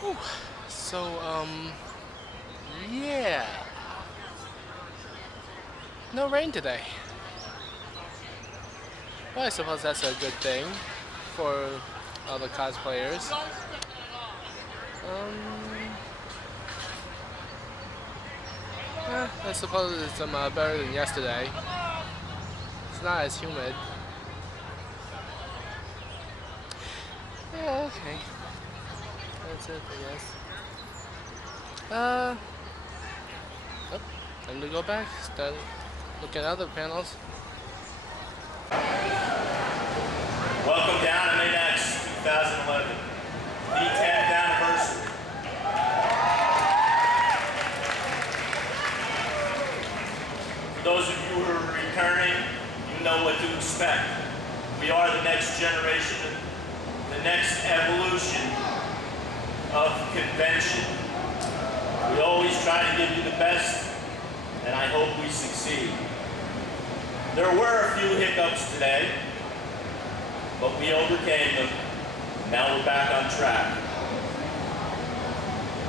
Whew. So, yeah. No rain today. Well, I suppose that's a good thing for all the cosplayers. I suppose it's better than yesterday. It's not as humid. Yeah, okay. That's it, I guess. Oh, time to go back. Start looking at other panels. Welcome to AnimeNext 2011, the 10th anniversary. For those of you who are returning, you know what to expect. We are the next generation, the next evolution of convention. We always try to give you the best, and I hope we succeed. There were a few hiccups today, but we overcame them. Now we're back on track.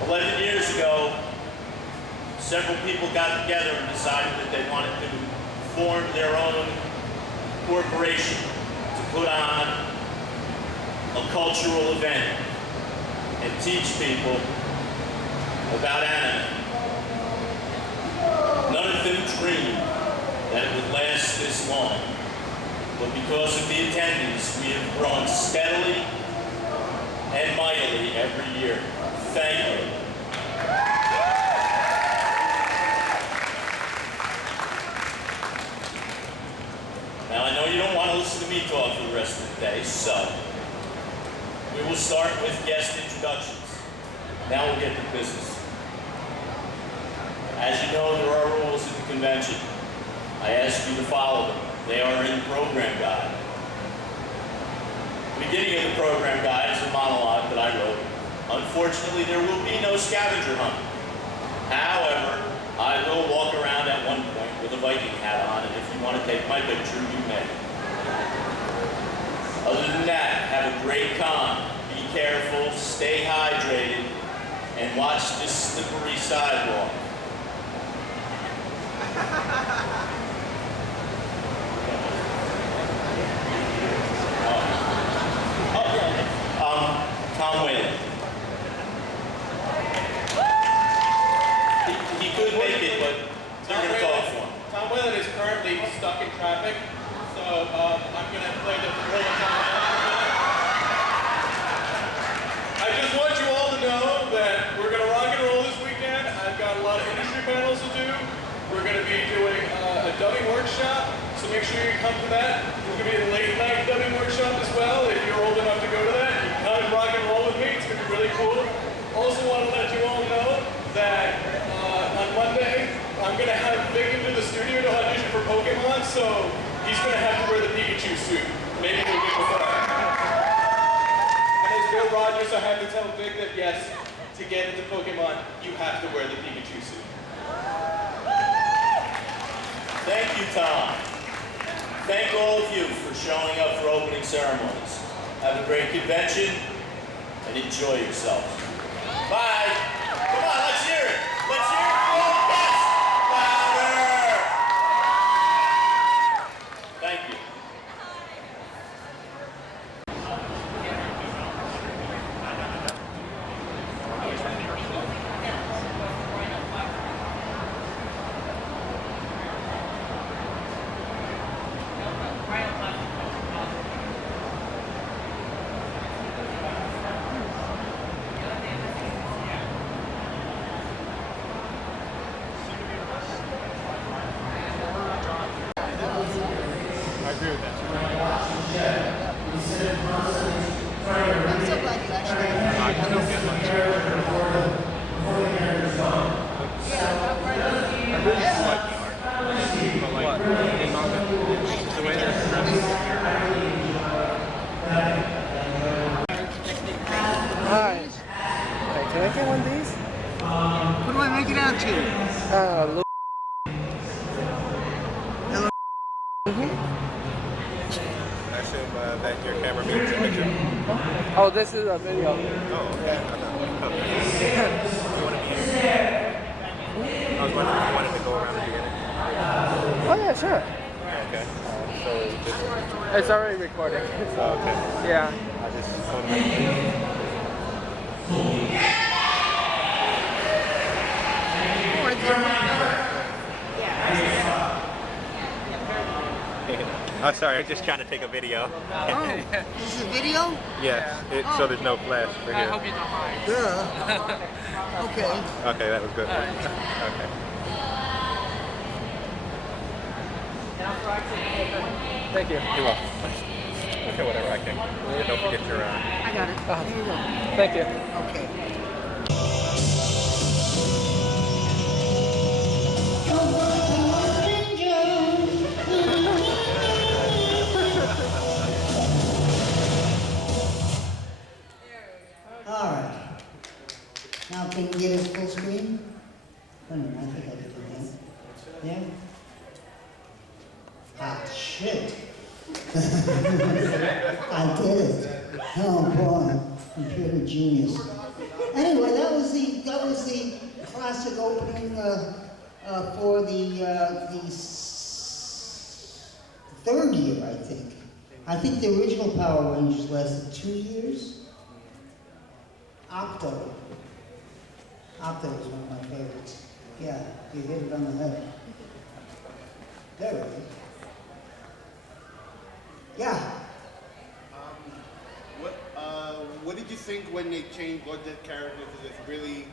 11 years ago, several people got together and decided that they wanted to form their own corporation to put on a cultural event and teach people about anime. None of them dreamed that it would last this long. But because of the attendees, we have grown steadily and mightily every year. Thank you. Now, I know you don't want to listen to me talk for the rest of the day, so we will start with guest introductions. Now we'll get to business. As you know, there are rules at the convention. I ask you to follow them. They are in the program guide. The beginning of the program guide is a monologue that I wrote. Unfortunately, there will be no scavenger hunt. However, I will walk around at one point with a Viking hat on, and if you want to take my picture, you may. Other than that, have a great con. Be careful, stay hydrated, and watch this slippery sidewalk. Tom Whalen. He could make it, but they're going to talk for him. Tom Whalen is currently stuck in traffic, so I'm going to play the role of Tom Whalen. I just want you all to know that we're going to rock and roll this weekend. I've got a lot of industry panels to do. We're going to be doing a dubbing workshop, so make sure you come to that. There's going to be a late night dubbing workshop as well. If you're old enough to go to that, you can come and rock and roll with me. It's going to be really cool. Also want to let you all know that on Monday, I'm going to have Vic into the studio to audition for Pokemon, so he's going to have to wear the Pikachu suit. Maybe we'll get with that. And as Bill Rogers, I have to tell Vic that yes, to get into Pokemon, you have to wear the Pikachu suit. Thank you, Tom. Thank all of you for showing up for opening ceremonies. Have a great convention and enjoy yourselves. Bye. Come on, let's hear it. Let's hear it for all the guests. Louder. Thank you. Hi. Hey, can I get one of these? What do I make it out to? Look. Hello. I assume that your camera means a picture. Oh, this is a video. Oh, okay. I was wondering if you wanted to go around the beginning. Oh yeah, sure. Okay. So just. It's already recording. Oh, okay. Yeah. I just want to make. Oh, sorry, I'm just trying to take a video. Oh, this is a video? Yes, so there's no flash for I here. hope you don't mind. Duh. Okay. Okay, that was good. All right. Okay. Thank you. You're welcome. Okay, whatever, I can. Don't forget your... I got it. Here you go. Thank you. Okay. All right. Now can you get it full screen? Wait a minute, I think I can do that. Yeah? Ah, shit. I did it. Oh boy, computer genius. Anyway, that was the classic opening for the third year, I think. I think the original Power Rangers lasted 2 years. Octo. Octo was one of my favorites. Yeah, you hit it on the head. There it is. Yeah. What did you think when they changed Lord's character to this really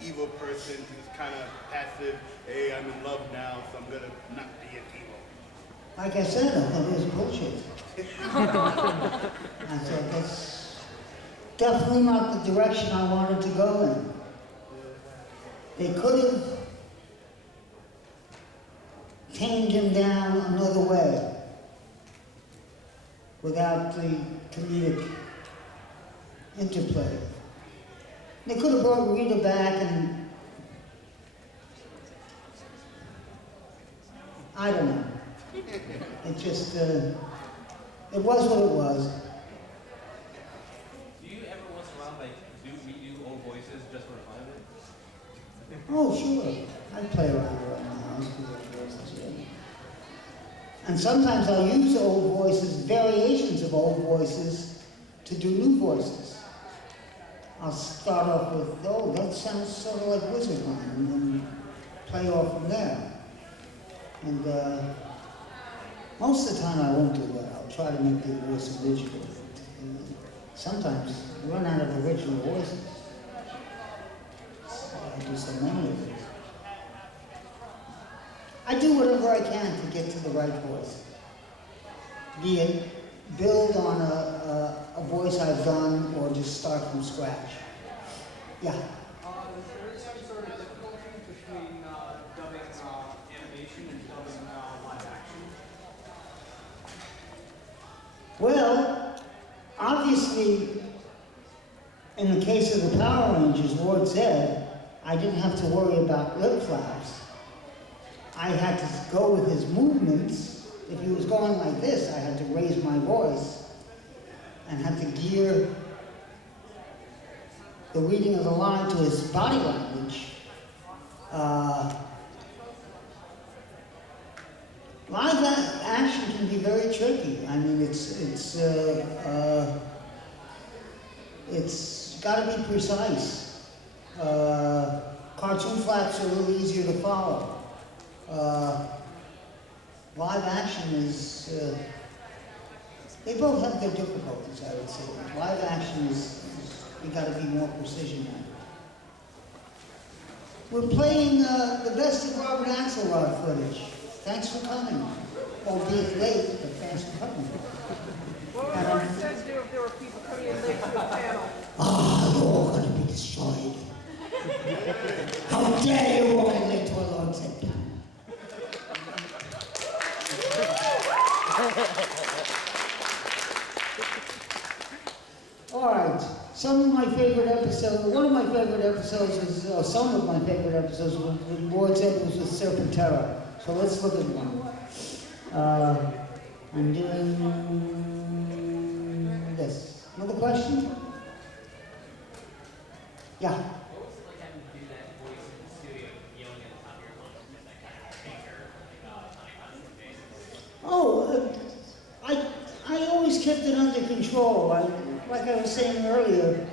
evil person, to this kind of passive, hey, I'm in love now, so I'm gonna not be as evil? Like I said, I thought it was bullshit. I thought that's definitely not the direction I wanted to go in. They could have tamed him down another way without the comedic interplay. They could have brought Rita back and I don't know. It just, it was what it was. Do you ever once in a while redo old voices just for fun of it? Oh, sure. I play around in the house with old voices, yeah. And sometimes I'll use old voices, variations of old voices, to do new voices. I'll start off with, oh, that sounds sort of like Wizard Line, and then play off from there. And most of the time I won't do that. I'll try to make the voice original. And sometimes I run out of original voices. I do so many of them. I do whatever I can to get to the right voice. Be it build on a voice I've done or just start from scratch. Yeah. Is there some sort of difficulty between dubbing animation and dubbing live action? Well, obviously, in the case of the Power Rangers, Ward said, I didn't have to worry about lip flaps. I had to go with his movements. If he was going like this, I had to raise my voice and had to gear the reading of the line to his body language. Live action can be very tricky. I mean, it's got to be precise. Cartoon flaps are a little easier to follow. Live action is, they both have their difficulties, I would say. Live action is you got to be more precision at. We're playing the best of Robert Axelrod footage. Thanks for coming. Albeit late, but thanks for coming. What would Lord said do if there were people coming in late to the panel? Ah, you're all going to be destroyed. How dare you walk in late to a Lord said panel? All right, some of my favorite episodes, one of my favorite episodes is, some of my favorite episodes with Ward said was with Serpentera. So let's look at one. I'm doing this. Another question? Yeah. control. Like I was saying earlier,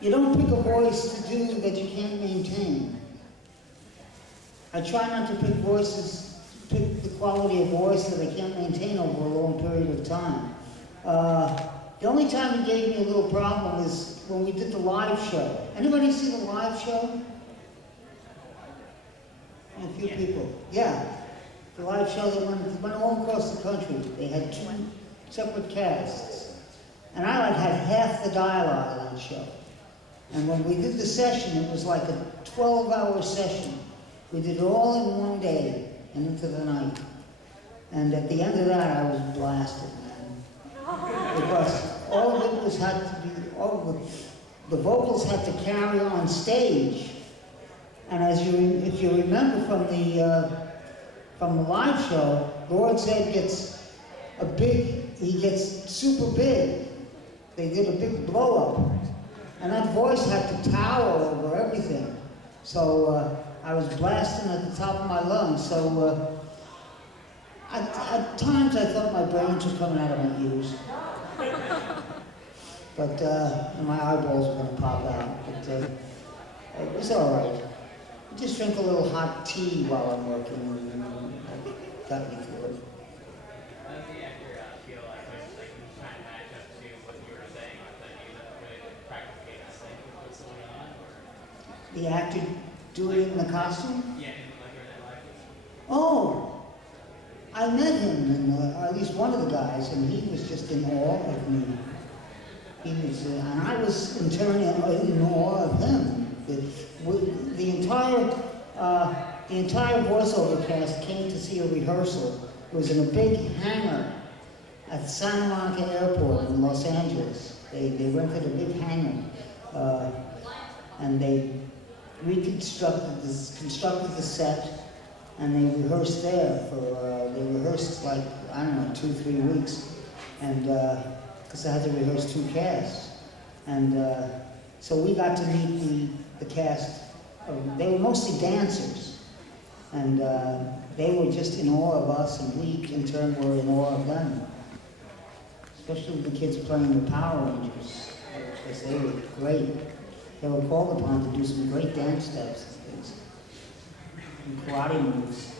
you don't pick a voice to do that you can't maintain. I try not to pick pick the quality of voice that I can't maintain over a long period of time. The only time it gave me a little problem is when we did the live show. Anybody see the live show? A few people. Yeah. The live show that went all across the country. They had 2 separate casts. And I had half the dialogue on that show. And when we did the session, it was like a 12-hour session. We did it all in one day and into the night. And at the end of that, I was blasted, man. Because all of it had to be, the vocals had to carry on stage. And if you remember from the live show, Lord's Head gets he gets super big. They did a big blow up. And that voice had to tower over everything. So I was blasting at the top of my lungs. So at times I thought my brains were coming out of my ears. But and my eyeballs were going to pop out. But it was all right. I just drink a little hot tea while I'm working, and that got me through it. How does the actor feel like you trying to match up to what you were saying, that you really practically what's going on? Or? The actor doing it in the costume? Yeah, like you're in that live. Oh, I met him, and at least one of the guys, and he was just in awe of me. He was, and I was in turn in awe of him. The entire voiceover cast came to see a rehearsal. It was in a big hangar at Santa Monica Airport in Los Angeles. They rented a big hangar, and they constructed the set, and they rehearsed there they rehearsed like, I don't know, 2-3 weeks, and because I had to rehearse 2 casts, and so we got to meet the cast. They were mostly dancers, and they were just in awe of us, and we in turn were in awe of them. Especially the kids playing the Power Rangers, because they were great. They were called upon to do some great dance steps and things, and karate moves.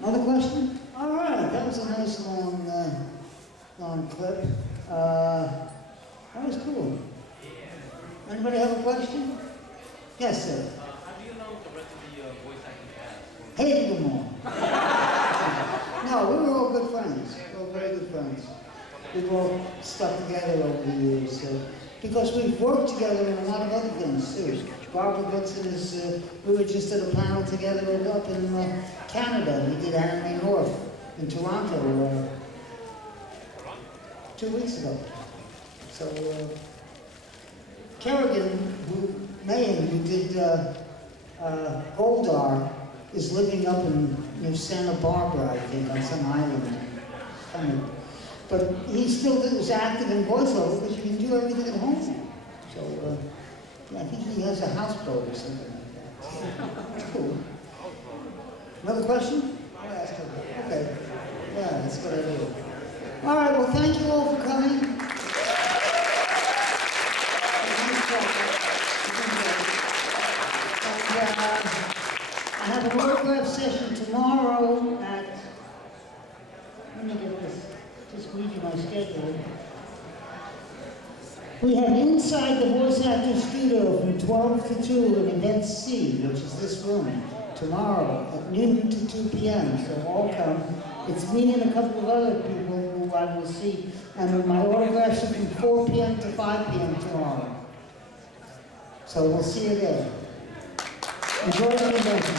Another question? All right, that was a nice long clip. That was cool. Anybody have a question? Yes, sir. How do you know the rest of the voice acting cast? Hated them all. No, we were all good friends. We were all very good friends. We've all stuck together over the years. Because we've worked together in a lot of other things, too. Barbara Goodson is, we were just at a panel together up in Canada. We did AnimeNext in Toronto 2 weeks ago. So, Kerrigan, who did Goldar, is living up in Santa Barbara, I think, on some island. But he still is active in voiceover because you can do everything at home. So yeah, I think he has a houseboat or something like that. That's cool. Another question? I'll ask her. Okay. Yeah, that's a good idea. All right, well, thank you all for coming. I have an autograph session tomorrow at, let me get this, just read you my schedule. We have inside the Voice Actor Studio from 12 to 2 in Event C, which is this room, tomorrow at noon to 2 p.m. So all come. It's me and a couple of other people who I will see. And my autographs are from 4 p.m. to 5 p.m. tomorrow. So we'll see you there. Enjoy the convention.